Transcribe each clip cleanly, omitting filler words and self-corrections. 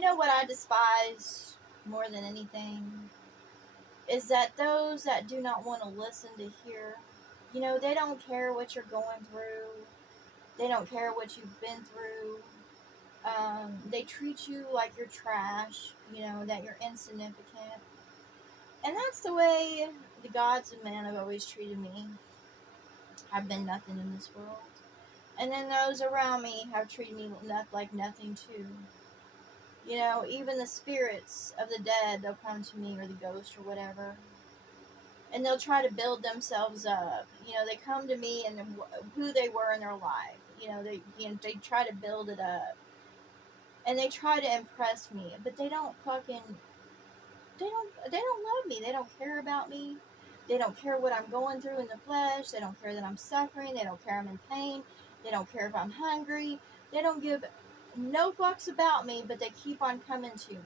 You know what I despise more than anything? Is that those that do not want to listen to hear. They don't care what you're going through. They don't care what you've been through. They treat you like you're trash, that you're insignificant. And that's the way the gods of men have always treated me. I've been nothing in this world. And then those around me have treated me like nothing too. Even the spirits of the dead, they'll come to me, or the ghost or whatever, and they'll try to build themselves up. They come to me and who they were in their life. They try to build it up, and they try to impress me, but they don't love me. They don't care about me. They don't care what I'm going through in the flesh. They don't care that I'm suffering. They don't care I'm in pain. They don't care if I'm hungry. They don't give no fucks about me, but they keep on coming to me.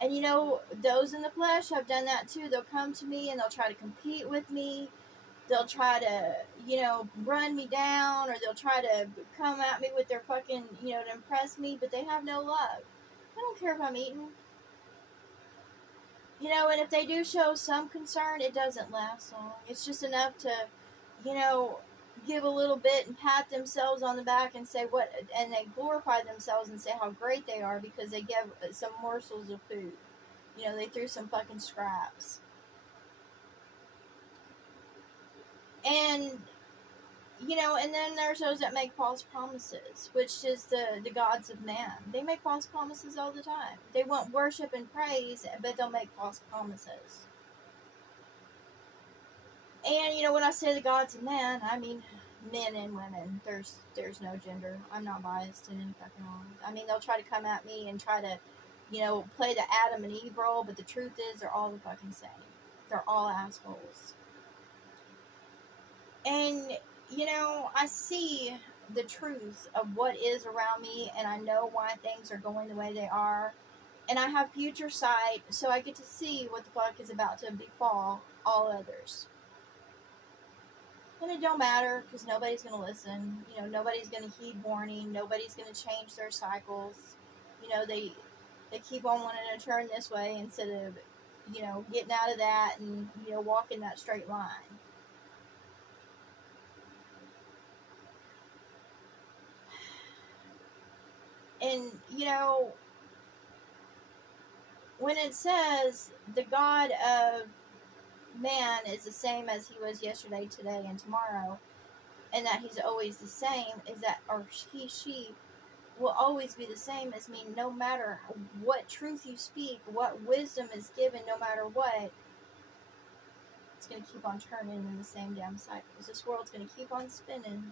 And those in the flesh have done that too. They'll come to me and they'll try to compete with me. They'll try to, run me down, or they'll try to come at me with their fucking, to impress me, but they have no love. I don't care if I'm eating. And if they do show some concern, it doesn't last long. It's just enough to, give a little bit and pat themselves on the back and say what, and they glorify themselves and say how great they are because they give some morsels of food. They threw some fucking scraps. And, and then there's those that make false promises, which is the gods of man. They make false promises all the time. They want worship and praise, but they'll make false promises. And, when I say the gods of man, I mean men and women. There's no gender. I'm not biased in any fucking way. I mean, they'll try to come at me and try to, play the Adam and Eve role, but the truth is they're all the fucking same. They're all assholes. And, I see the truth of what is around me, and I know why things are going the way they are. And I have future sight, so I get to see what the fuck is about to befall all others. And it don't matter, because nobody's going to listen. Nobody's going to heed warning. Nobody's going to change their cycles. They keep on wanting to turn this way instead of, getting out of that and, walking that straight line. And, when it says the God of man is the same as he was yesterday, today, and tomorrow, and that he's always the same, is that, or she will always be the same, as mean no matter what truth you speak, what wisdom is given, no matter what, it's going to keep on turning in the same damn cycles. This world's going to keep on spinning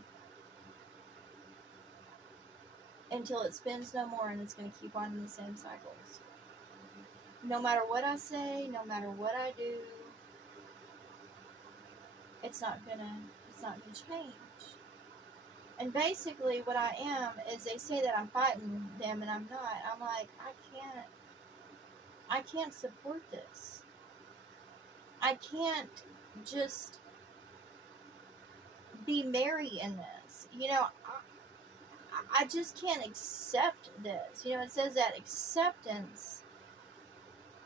until it spins no more, and it's going to keep on in the same cycles. No matter what I say, no matter what I do, it's not gonna change. And basically what I am is, they say that I'm fighting them and I'm not. I'm like, I can't support this. I can't just be merry in this. I just can't accept this. It says that acceptance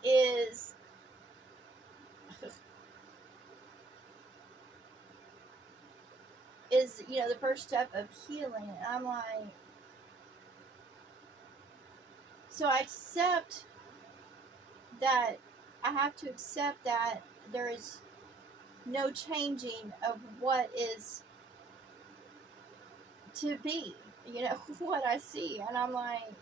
is the first step of healing. And I'm like, so I accept that. I have to accept that there is no changing of what is to be, what I see. And I'm like,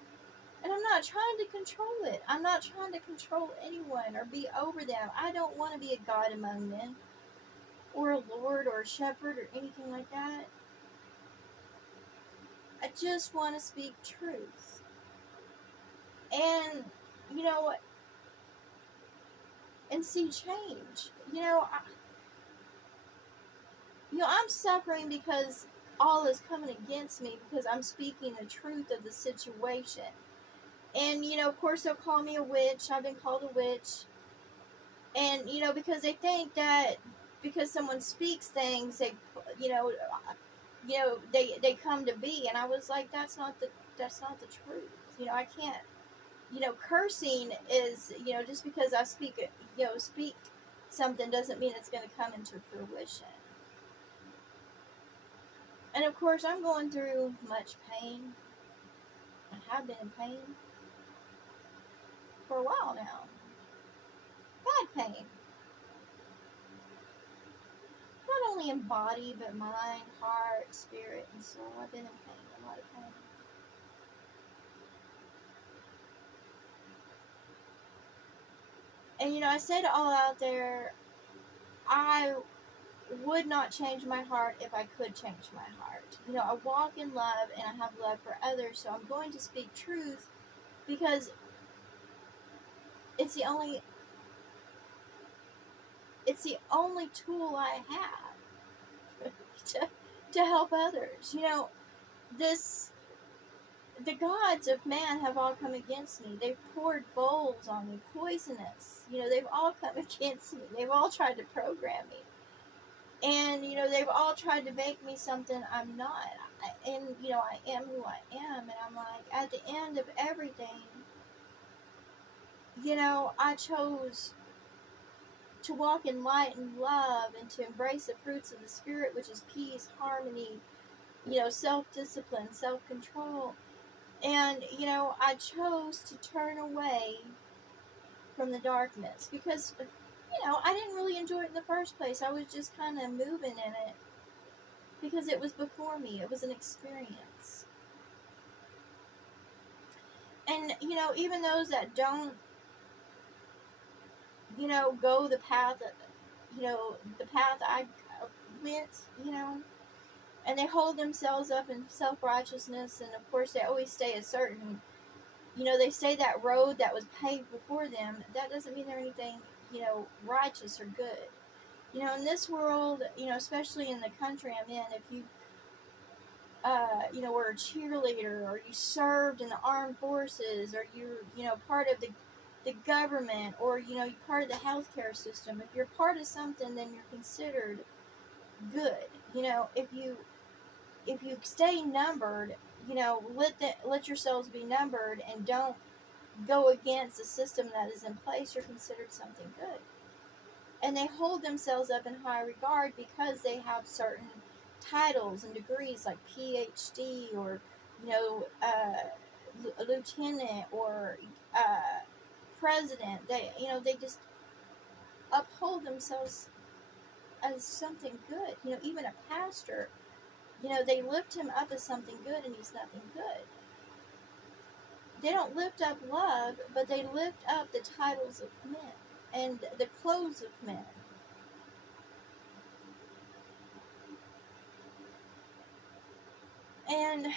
and I'm not trying to control it. I'm not trying to control anyone or be over them. I don't want to be a God among men, or a Lord, or a shepherd, or anything like that. I just want to speak truth. And, and see change. I'm suffering because all is coming against me, because I'm speaking the truth of the situation. And, of course they'll call me a witch. I've been called a witch. And, because they think that because someone speaks things, they come to be. And I was like, that's not that's not the truth. I can't, cursing is, just because I speak something doesn't mean it's going to come into fruition. And of course, I'm going through much pain. I have been in pain for a while now. Bad pain. Not only in body, but mind, heart, spirit, and soul. I've been in pain, a lot of pain. And I said it all out there. I would not change my heart if I could change my heart. I walk in love and I have love for others, so I'm going to speak truth because it's the only tool I have to help others. This the gods of man have all come against me. They've poured bowls on me, poisonous. They've all come against me. They've all tried to program me. And, they've all tried to make me something I'm not. And, I am who I am. And I'm like, at the end of everything, I chose to walk in light and love and to embrace the fruits of the Spirit, which is peace, harmony, self-discipline, self-control. And, I chose to turn away from the darkness because, I didn't really enjoy it in the first place. I was just kind of moving in it because it was before me. It was an experience. And, even those that don't, go the path I went, and they hold themselves up in self-righteousness, and of course they always stay a certain, they say that road that was paved before them, that doesn't mean they're anything, righteous or good. In this world, especially in the country I'm in, if you, were a cheerleader, or you served in the armed forces, or you're, part of the government, or, you're part of the healthcare system, if you're part of something, then you're considered good. If you stay numbered, let yourselves be numbered and don't go against the system that is in place, you're considered something good. And they hold themselves up in high regard because they have certain titles and degrees like PhD or, lieutenant or president. They just uphold themselves as something good. Even a pastor, they lift him up as something good, and he's nothing good. They don't lift up love, but they lift up the titles of men and the clothes of men. And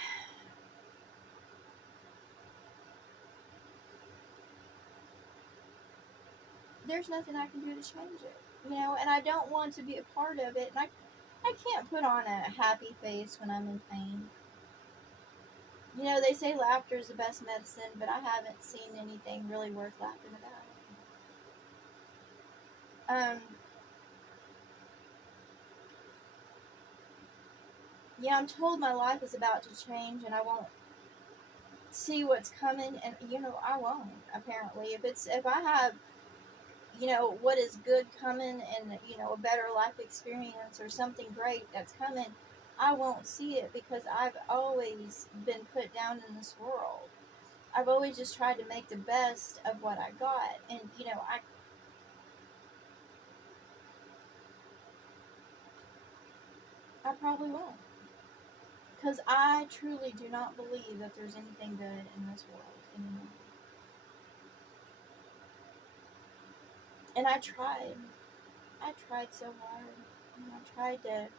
there's nothing I can do to change it. And I don't want to be a part of it. And I can't put on a happy face when I'm in pain. They say laughter is the best medicine, but I haven't seen anything really worth laughing about. I'm told my life is about to change, and I won't see what's coming, and I won't. Apparently, if I have, what is good coming, and a better life experience or something great that's coming, I won't see it because I've always been put down in this world. I've always just tried to make the best of what I got, and I probably won't. Because I truly do not believe that there's anything good in this world anymore. And I tried. I tried so hard. I tried to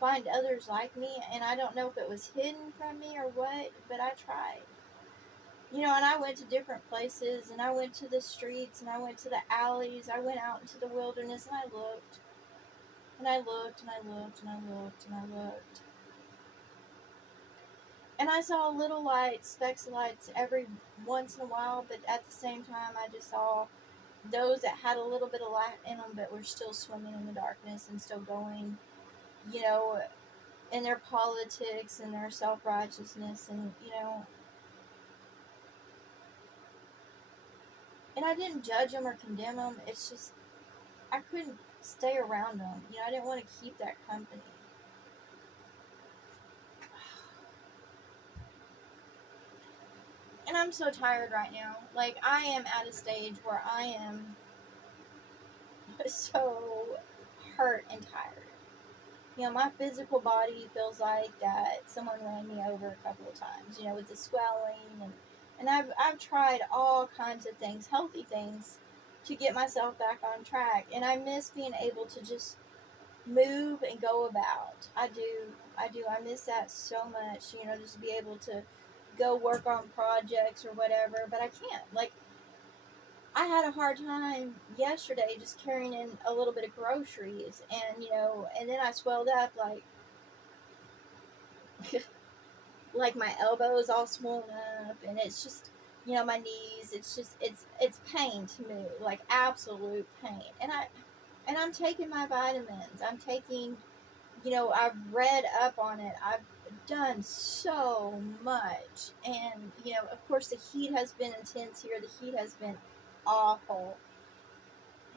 find others like me, and I don't know if it was hidden from me or what, but I tried. And I went to different places, and I went to the streets, and I went to the alleys, I went out into the wilderness, and I looked. And I looked, and I looked, and I looked, and I looked. And I saw little lights, specks of lights every once in a while, but at the same time, I just saw those that had a little bit of light in them, but were still swimming in the darkness and still going, in their politics and their self-righteousness, and and I didn't judge them or condemn them. It's just I couldn't stay around them. I didn't want to keep that company. And I'm so tired right now. Like, I am at a stage where I am so hurt and tired. My physical body feels like that someone ran me over a couple of times, with the swelling, and I've tried all kinds of things, healthy things, to get myself back on track. And I miss being able to just move and go about. I do. I miss that so much, just to be able to go work on projects or whatever, but I can't. Like, I had a hard time yesterday just carrying in a little bit of groceries, and then I swelled up like my elbows all swollen up, and it's just, my knees. It's just it's pain to move, like absolute pain. And I'm taking my vitamins. I'm taking, I've read up on it. I've done so much, and of course the heat has been intense here. The heat has been awful,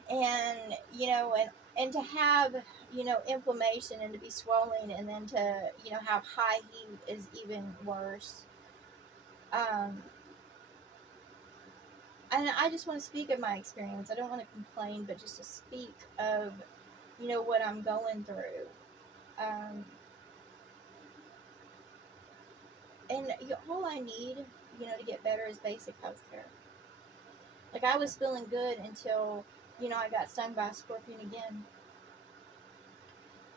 and and to have inflammation and to be swollen, and then to have high heat is even worse. um and I just want to speak of my experience. I don't want to complain, but just to speak of what I'm going through. um and all I need to get better is basic health care. Like, I was feeling good until I got stung by a scorpion again.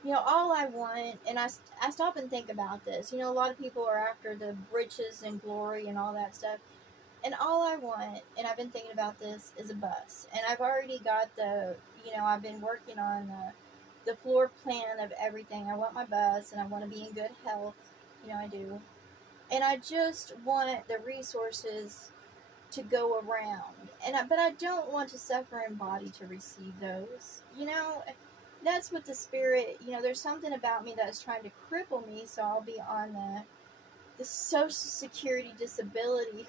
All I want, and I stop and think about this. A lot of people are after the riches and glory and all that stuff. And all I want, and I've been thinking about this, is a bus. And I've already got I've been working on the floor plan of everything. I want my bus, and I want to be in good health. I do. And I just want the resources to go around. But I don't want to suffer in body to receive those. That's what the spirit, there's something about me that's trying to cripple me, so I'll be on the Social Security disability,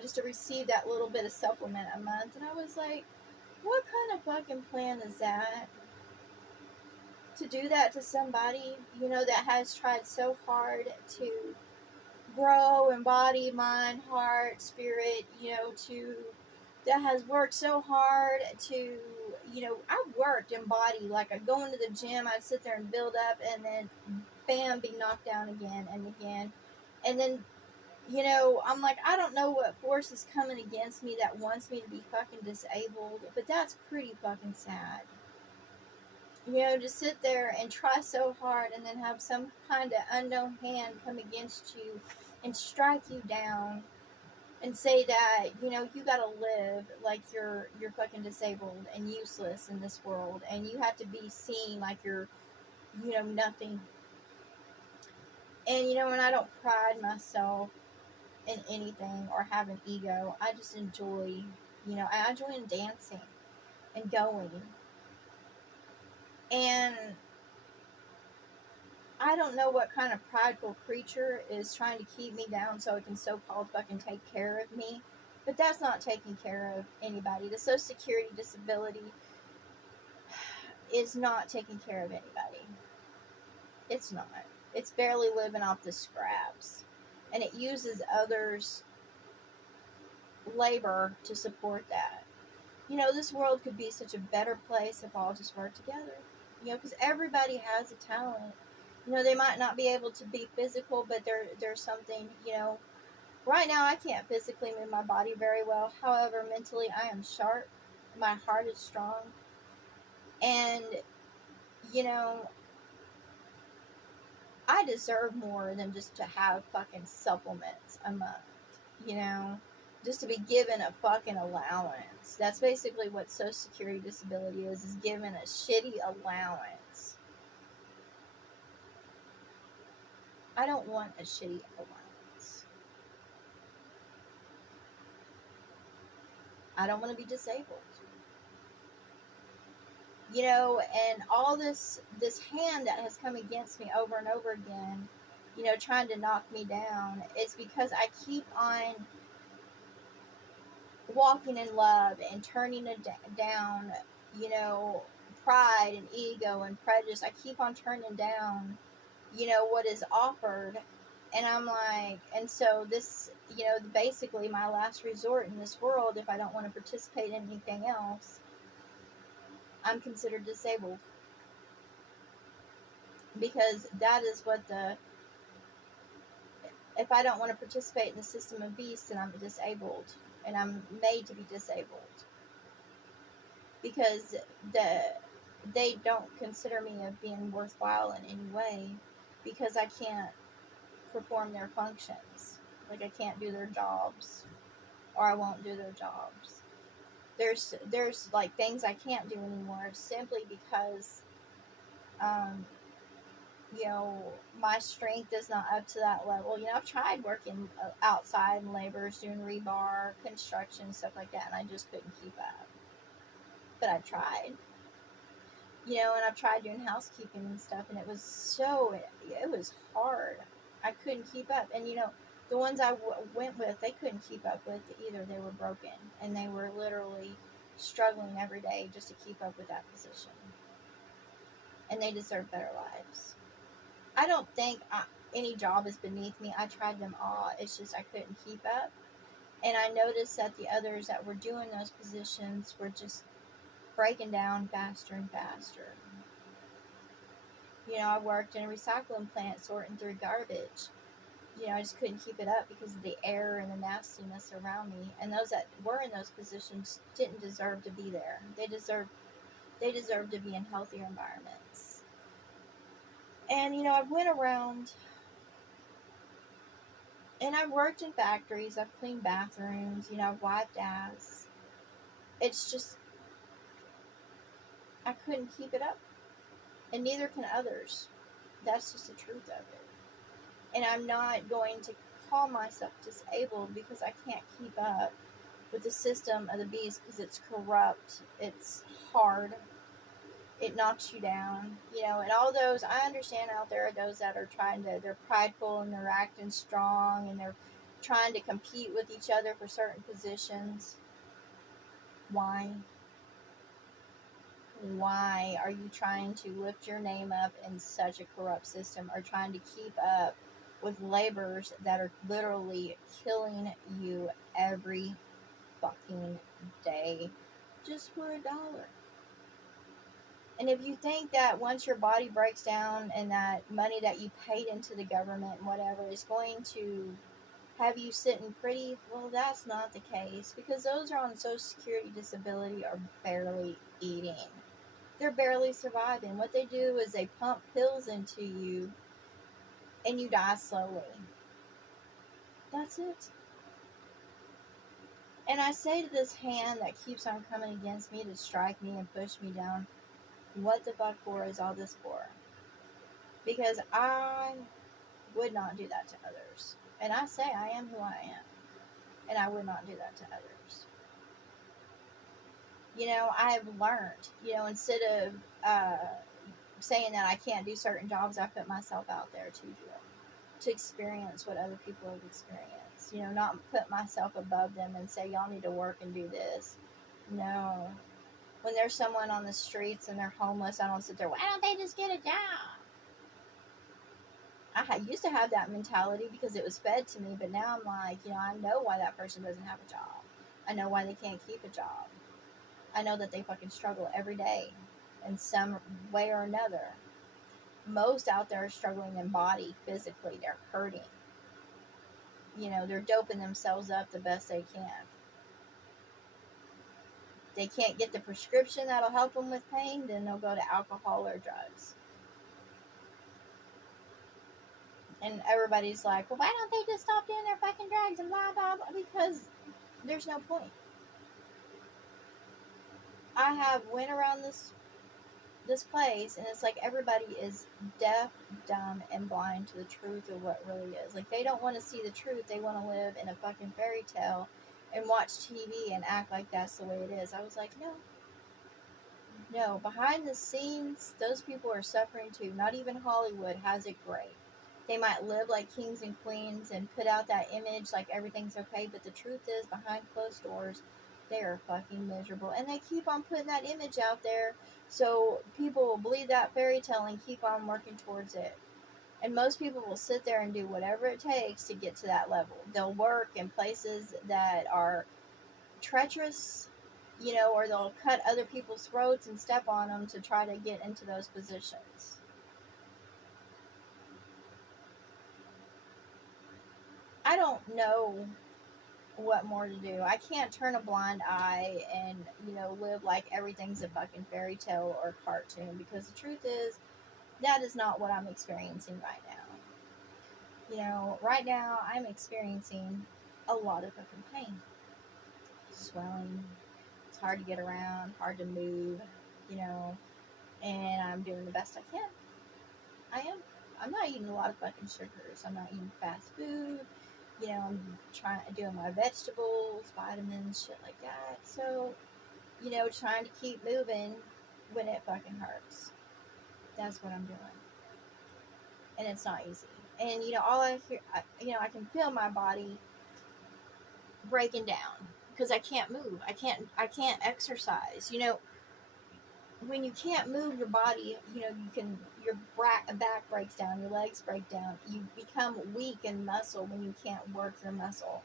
just to receive that little bit of supplement a month. And I was like, what kind of fucking plan is that? To do that to somebody, that has tried so hard to grow in body, mind, heart, spirit, that has worked so hard to, I've worked in body. Like, I'd go into the gym, I'd sit there and build up, and then bam, be knocked down again and again. And then, I'm like, I don't know what force is coming against me that wants me to be fucking disabled, but that's pretty fucking sad. To sit there and try so hard, and then have some kind of unknown hand come against you and strike you down and say that, you gotta live like you're fucking disabled and useless in this world, and you have to be seen like you're, nothing. And, and I don't pride myself in anything or have an ego. I just enjoy, I enjoy dancing and going. And I don't know what kind of prideful creature is trying to keep me down so it can so-called fucking take care of me. But that's not taking care of anybody. The Social Security disability is not taking care of anybody. It's not. It's barely living off the scraps. And it uses others' labor to support that. This world could be such a better place if all just worked together. Because everybody has a talent. They might not be able to be physical, but there's something, Right now, I can't physically move my body very well. However, mentally, I am sharp. My heart is strong. And, I deserve more than just to have fucking supplements a month. Just to be given a fucking allowance. That's basically what Social Security disability is given a shitty allowance. I don't want a shitty allowance. I don't want to be disabled. You know, and all this hand that has come against me over and over again, you know, trying to knock me down, it's because I keep on walking in love and turning it down, you know, pride and ego and prejudice. I keep on turning down, you know, what is offered. And I'm like, and so this, you know, basically my last resort in this world, if I don't want to participate in anything else, I'm considered disabled. Because that is what if I don't want to participate in the system of beasts, then I'm disabled. And I'm made to be disabled. Because they don't consider me of being worthwhile in any way, because I can't perform their functions. Like, I can't do their jobs, or I won't do their jobs. There's like things I can't do anymore simply because um, you know, my strength is not up to that level. You know, I've tried working outside in laborers, doing rebar, construction, stuff like that, and I just couldn't keep up. But I tried. You know, and I've tried doing housekeeping and stuff, and it was hard. I couldn't keep up. And, you know, the ones I went with, they couldn't keep up with either. They were broken, and they were literally struggling every day just to keep up with that position. And they deserve better lives. I don't think any job is beneath me. I tried them all. It's just I couldn't keep up. And I noticed that the others that were doing those positions were just breaking down faster and faster. You know, I worked in a recycling plant sorting through garbage. You know, I just couldn't keep it up because of the air and the nastiness around me. And those that were in those positions didn't deserve to be there. They deserved to be in healthier environments. And, you know, I went around and I've worked in factories, I've cleaned bathrooms, you know, I've wiped ass. It's just, I couldn't keep it up. And neither can others. That's just the truth of it. And I'm not going to call myself disabled because I can't keep up with the system of the beast, because it's corrupt, it's hard, it knocks you down, you know. And all those, I understand out there are those that are they're prideful and they're acting strong and they're trying to compete with each other for certain positions. Why? Why are you trying to lift your name up in such a corrupt system, or trying to keep up with laborers that are literally killing you every fucking day just for $1? And if you think that once your body breaks down and that money that you paid into the government and whatever is going to have you sitting pretty, well, that's not the case, because those are on Social Security disability are barely eating. They're barely surviving. What they do is they pump pills into you and you die slowly. That's it. And I say to this hand that keeps on coming against me to strike me and push me down, what the fuck for is all this for? Because I would not do that to others. And I say I am who I am. And I would not do that to others. You know, I have learned, you know, instead of saying that I can't do certain jobs, I put myself out there to experience what other people have experienced. You know, not put myself above them and say, y'all need to work and do this. No. When there's someone on the streets and they're homeless, I don't sit there, why don't they just get a job? I used to have that mentality because it was fed to me, but now I'm like, you know, I know why that person doesn't have a job. I know why they can't keep a job. I know that they fucking struggle every day in some way or another. Most out there are struggling in body, physically. They're hurting. You know, they're doping themselves up the best they can. They can't get the prescription that'll help them with pain, then they'll go to alcohol or drugs. And everybody's like, well, why don't they just stop doing their fucking drugs and blah, blah, blah? Because there's no point. I have went around this place, and it's like everybody is deaf, dumb, and blind to the truth of what really is. Like, they don't want to see the truth. They want to live in a fucking fairy tale and watch TV and act like that's the way it is. I was like, no, No, behind the scenes, those people are suffering too. Not even Hollywood has it great. They might live like kings and queens and put out that image like everything's okay, but the truth is, behind closed doors, they are fucking miserable. And they keep on putting that image out there so people will believe that fairy tale and keep on working towards it. And most people will sit there and do whatever it takes to get to that level. They'll work in places that are treacherous, or they'll cut other people's throats and step on them to try to get into those positions. I don't know what more to do. I can't turn a blind eye and, live like everything's a fucking fairy tale or cartoon, because the truth is, that is not what I'm experiencing right now. Right now I'm experiencing a lot of fucking pain, swelling. It's hard to get around, hard to move, you know, and I'm doing the best I can. I am. I'm not eating a lot of fucking sugars. I'm not eating fast food. I'm doing my vegetables, vitamins, shit like that. So, trying to keep moving when it fucking hurts. That's what I'm doing. And it's not easy. And, all I hear, I can feel my body breaking down because I can't move. I can't exercise. When you can't move your body, your back breaks down, your legs break down. You become weak in muscle when you can't work your muscle.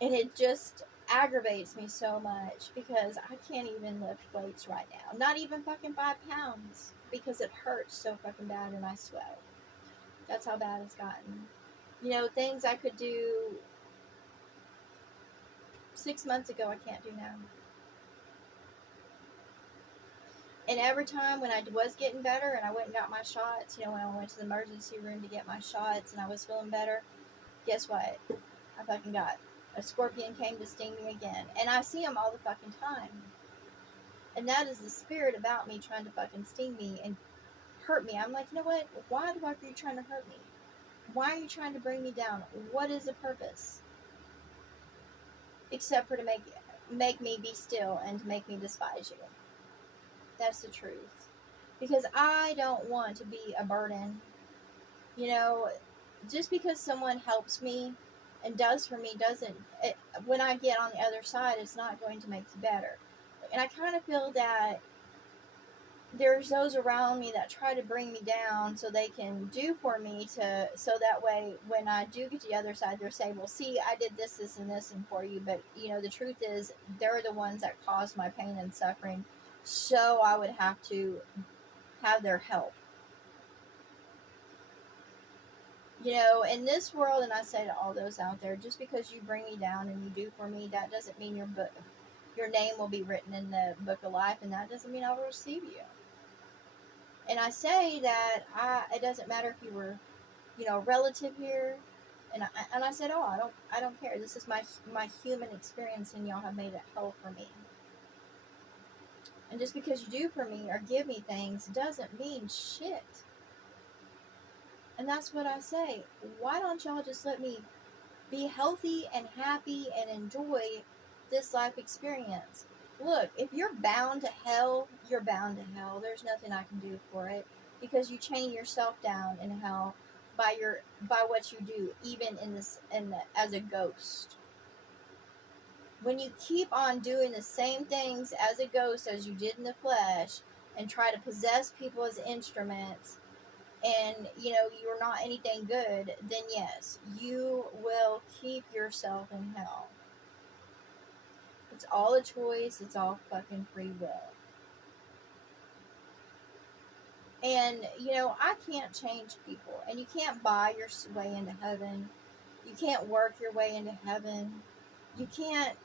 And it just aggravates me so much because I can't even lift weights right now. Not even fucking 5 pounds because it hurts so fucking bad and I sweat. That's how bad it's gotten. Things I could do 6 months ago, I can't do now. And every time when I was getting better and I went and got my shots, when I went to the emergency room to get my shots and I was feeling better, guess what? I fucking got a scorpion came to sting me again. And I see them all the fucking time. And that is the spirit about me trying to fucking sting me and hurt me. I'm like, you know what? Why the fuck are you trying to hurt me? Why are you trying to bring me down? What is the purpose? Except for to make me be still and to make me despise you. That's the truth. Because I don't want to be a burden. Just because someone helps me and does for me when I get on the other side, it's not going to make you better. And I kind of feel that there's those around me that try to bring me down so they can do for me so that way when I do get to the other side, they're saying, well, see, I did this, this, and this and for you. But, the truth is they're the ones that caused my pain and suffering. So I would have to have their help. In this world, and I say to all those out there, just because you bring me down and you do for me, that doesn't mean your name will be written in the book of life, and that doesn't mean I will receive you. And I say that it doesn't matter if you were, a relative here, and I said, oh, I don't care. This is my human experience, and y'all have made it hell for me. And just because you do for me or give me things doesn't mean shit. And that's what I say. Why don't y'all just let me be healthy and happy and enjoy this life experience? Look, if you're bound to hell, you're bound to hell. There's nothing I can do for it because you chain yourself down in hell by what you do, even as a ghost. When you keep on doing the same things as a ghost as you did in the flesh and try to possess people as instruments, and you're not anything good, then yes, you will keep yourself in hell. It's all a choice. It's all fucking free will. And I can't change people, and you can't buy your way into heaven. You can't work your way into heaven. You can't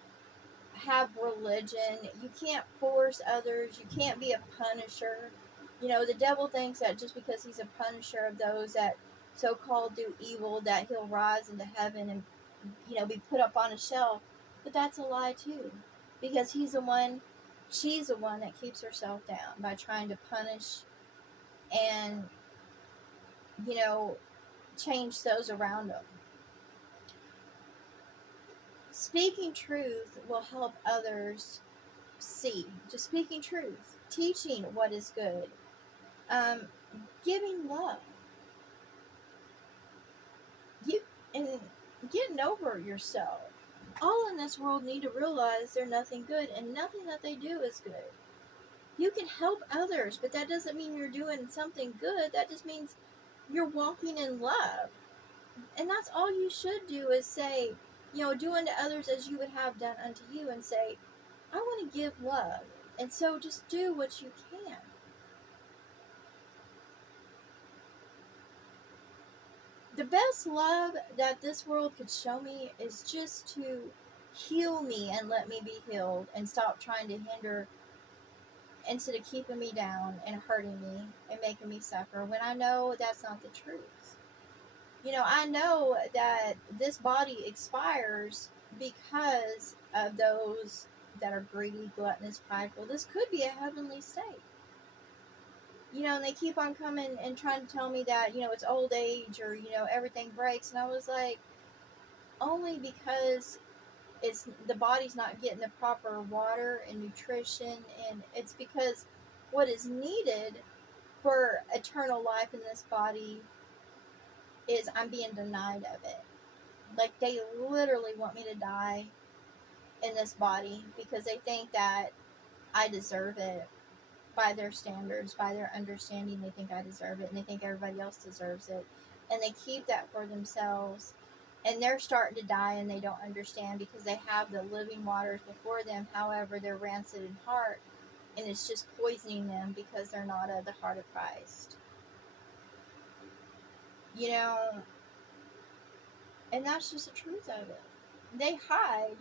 have religion. You can't force others. You can't be a punisher. The devil thinks that just because he's a punisher of those that so-called do evil, that he'll rise into heaven and, be put up on a shelf. But that's a lie too. Because she's the one that keeps herself down by trying to punish and, change those around them. Speaking truth will help others see. Just speaking truth. teaching what is good, giving love, you and getting over yourself. All in this world need to realize they're nothing good, and nothing that they do is good. You can help others, but that doesn't mean you're doing something good. That just means you're walking in love. And that's all you should do, is say, do unto others as you would have done unto you, and say, I want to give love. And so just do what you can. The best love that this world could show me is just to heal me and let me be healed, and stop trying to hinder, instead of keeping me down and hurting me and making me suffer, when I know that's not the truth. I know that this body expires because of those that are greedy, gluttonous, prideful. This could be a heavenly state. And they keep on coming and trying to tell me that, it's old age, or, everything breaks. And I was like, only because the body's not getting the proper water and nutrition, and it's because what is needed for eternal life in this body is I'm being denied of it. Like, they literally want me to die in this body because they think that I deserve it by their standards, by their understanding. They think I deserve it, and they think everybody else deserves it. And they keep that for themselves. And they're starting to die, and they don't understand because they have the living waters before them. However, they're rancid in heart, and it's just poisoning them because they're not of the heart of Christ. And that's just the truth of it. They hide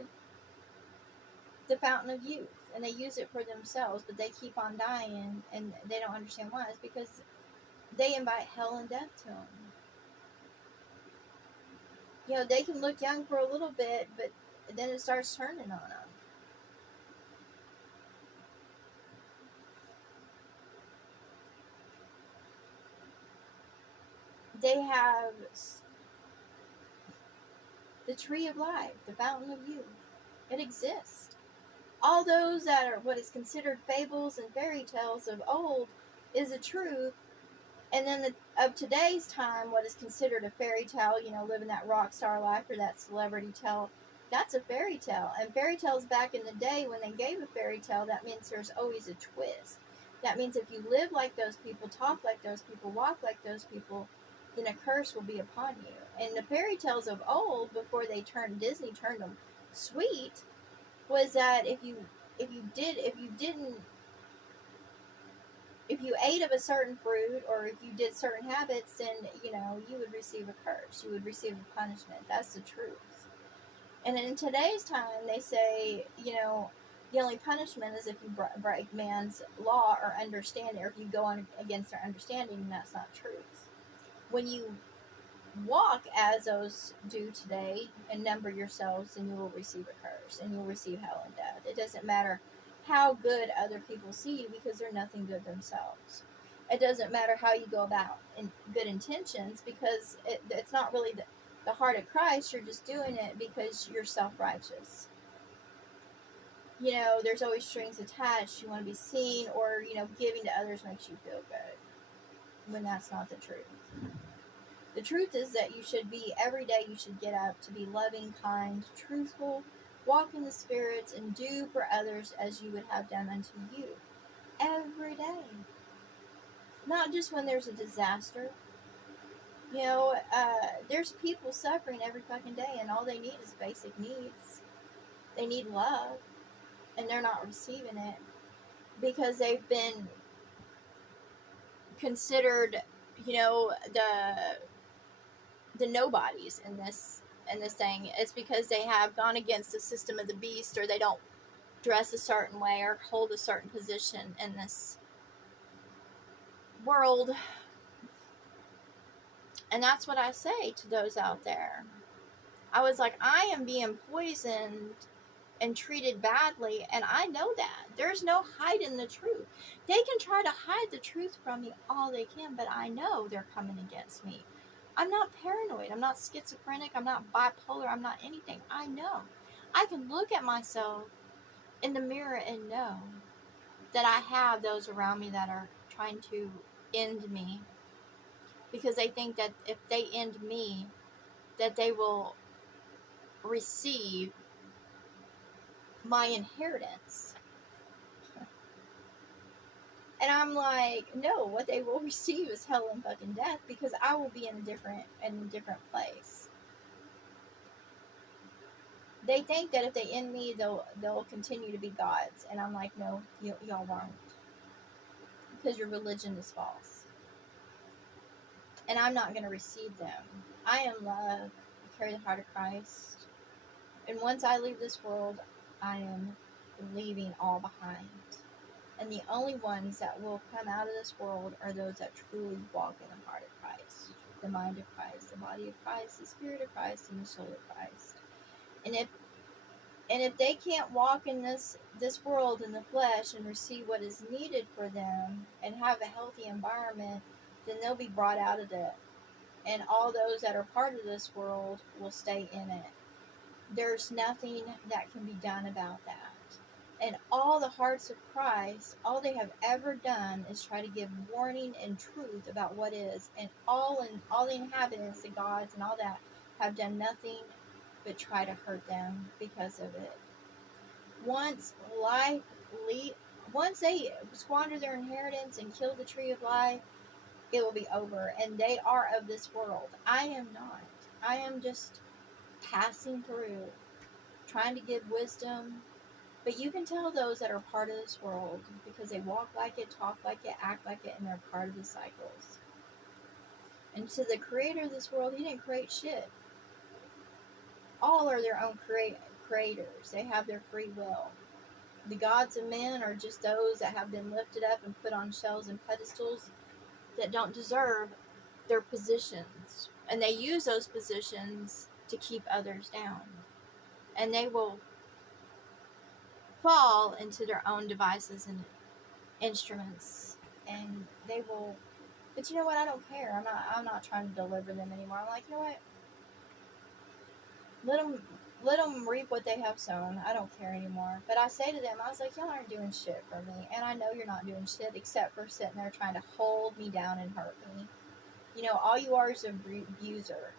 the fountain of youth, and they use it for themselves, but they keep on dying, and they don't understand why. It's because they invite hell and death to them. They can look young for a little bit, but then it starts turning on them. They have the tree of life, the fountain of youth. It exists. All those that are what is considered fables and fairy tales of old is a truth. And then of today's time, what is considered a fairy tale, living that rock star life or that celebrity tale, that's a fairy tale. And fairy tales back in the day, when they gave a fairy tale, that means there's always a twist. That means if you live like those people, talk like those people, walk like those people, then a curse will be upon you. And the fairy tales of old, before Disney turned them sweet, was that if you ate of a certain fruit, or if you did certain habits, then you would receive a curse. You would receive a punishment. That's the truth. And in today's time, they say, the only punishment is if you break man's law or understanding, or if you go on against their understanding, and that's not truth. When you walk as those do today and number yourselves, then you will receive a curse, and you'll receive hell and death. It doesn't matter how good other people see you, because they're nothing good themselves. It doesn't matter how you go about in good intentions, because it's not really the heart of Christ. You're just doing it because you're self-righteous. There's always strings attached. You want to be seen, or, giving to others makes you feel good, when that's not the truth. The truth is that you should be, every day you should get up to be loving, kind, truthful, walk in the spirits, and do for others as you would have done unto you. Every day. Not just when there's a disaster. There's people suffering every fucking day, and all they need is basic needs. They need love, and they're not receiving it because they've been considered, the nobodies in this thing. It's because they have gone against the system of the beast, or they don't dress a certain way or hold a certain position in this world. And that's what I say to those out there. I was like, I am being poisoned and treated badly, and I know that. There's no hiding the truth. They can try to hide the truth from me all they can, but I know they're coming against me. I'm not paranoid. I'm not schizophrenic. I'm not bipolar. I'm not anything. I know. I can look at myself in the mirror and know that I have those around me that are trying to end me, because they think that if they end me, that they will receive my inheritance. And I'm like, no, what they will receive is hell and fucking death, because I will be in a different place. They think that if they end me, they'll continue to be gods, and I'm like, no, y'all won't, because your religion is false, and I'm not going to receive them. I am love. I carry the heart of Christ, and once I leave this world, I am leaving all behind. And the only ones that will come out of this world are those that truly walk in the heart of Christ, the mind of Christ, the body of Christ, the spirit of Christ, and the soul of Christ. And if they can't walk in this world in the flesh and receive what is needed for them and have a healthy environment, then they'll be brought out of it. And all those that are part of this world will stay in it. There's nothing that can be done about that. And all the hearts of Christ, all they have ever done is try to give warning and truth about what is. And all the inhabitants, the gods and all that, have done nothing but try to hurt them because of it. Once they squander their inheritance and kill the tree of life, it will be over. And they are of this world. I am not. I am just passing through, trying to give wisdom. But you can tell those that are part of this world because they walk like it, talk like it, act like it, and they're part of the cycles. And to the creator of this world, he didn't create shit. All are their own creators. They have their free will. The gods of men are just those that have been lifted up and put on shelves and pedestals that don't deserve their positions. And they use those positions to keep others down. And they will fall into their own devices and instruments, and they will. But you know what? I don't care. I'm not trying to deliver them anymore. I'm like, you know what? Let them reap what they have sown. I don't care anymore. But I say to them, I was like, y'all aren't doing shit for me, and I know you're not doing shit except for sitting there trying to hold me down and hurt me. You know, all you are is an abuser.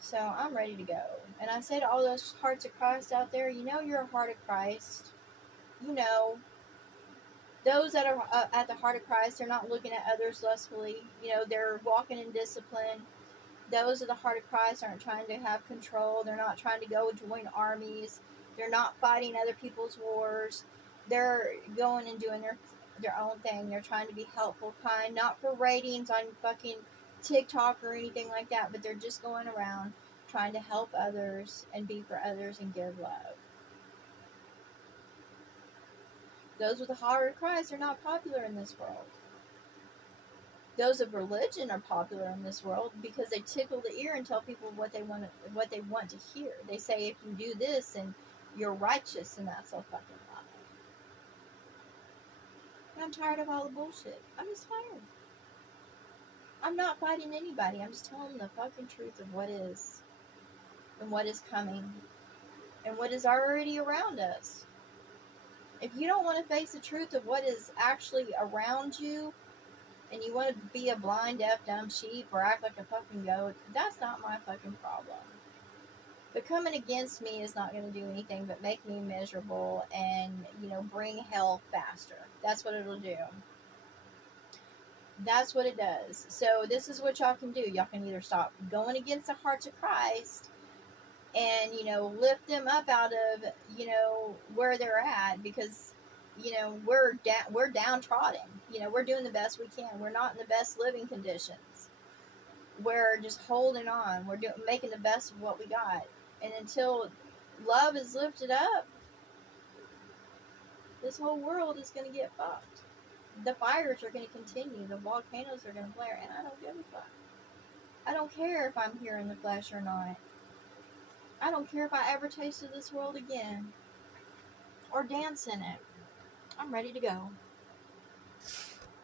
So I'm ready to go. And I say to all those hearts of Christ out there, you know you're a heart of Christ. You know, those that are at the heart of Christ, they're not looking at others lustfully. You know, they're walking in discipline. Those of the heart of Christ aren't trying to have control. They're not trying to go join armies. They're not fighting other people's wars. They're going and doing their own thing. They're trying to be helpful, kind, not for ratings on fucking TikTok or anything like that, but they're just going around trying to help others and be for others and give love. Those with the heart of Christ are not popular in this world. Those of religion are popular in this world because they tickle the ear and tell people what they want to hear. They say if you do this and you're righteous, and that's a fucking lie. And I'm tired of all the bullshit. I'm just tired. I'm not fighting anybody. I'm just telling them the fucking truth of what is and what is coming and what is already around us. If you don't want to face the truth of what is actually around you, and you want to be a blind, deaf, dumb sheep or act like a fucking goat, that's not my fucking problem. But coming against me is not going to do anything but make me miserable and, you know, bring hell faster. That's what it'll do. That's what it does. So this is what y'all can do. Y'all can either stop going against the hearts of Christ and, you know, lift them up out of, you know, where they're at, because, you know, we're downtrodden. You know, we're doing the best we can. We're not in the best living conditions. We're just holding on. We're making the best of what we got. And until love is lifted up, this whole world is going to get fucked. The fires are going to continue. The volcanoes are going to flare. And I don't give a fuck. I don't care if I'm here in the flesh or not. I don't care if I ever tasted this world again or dance in it. I'm ready to go.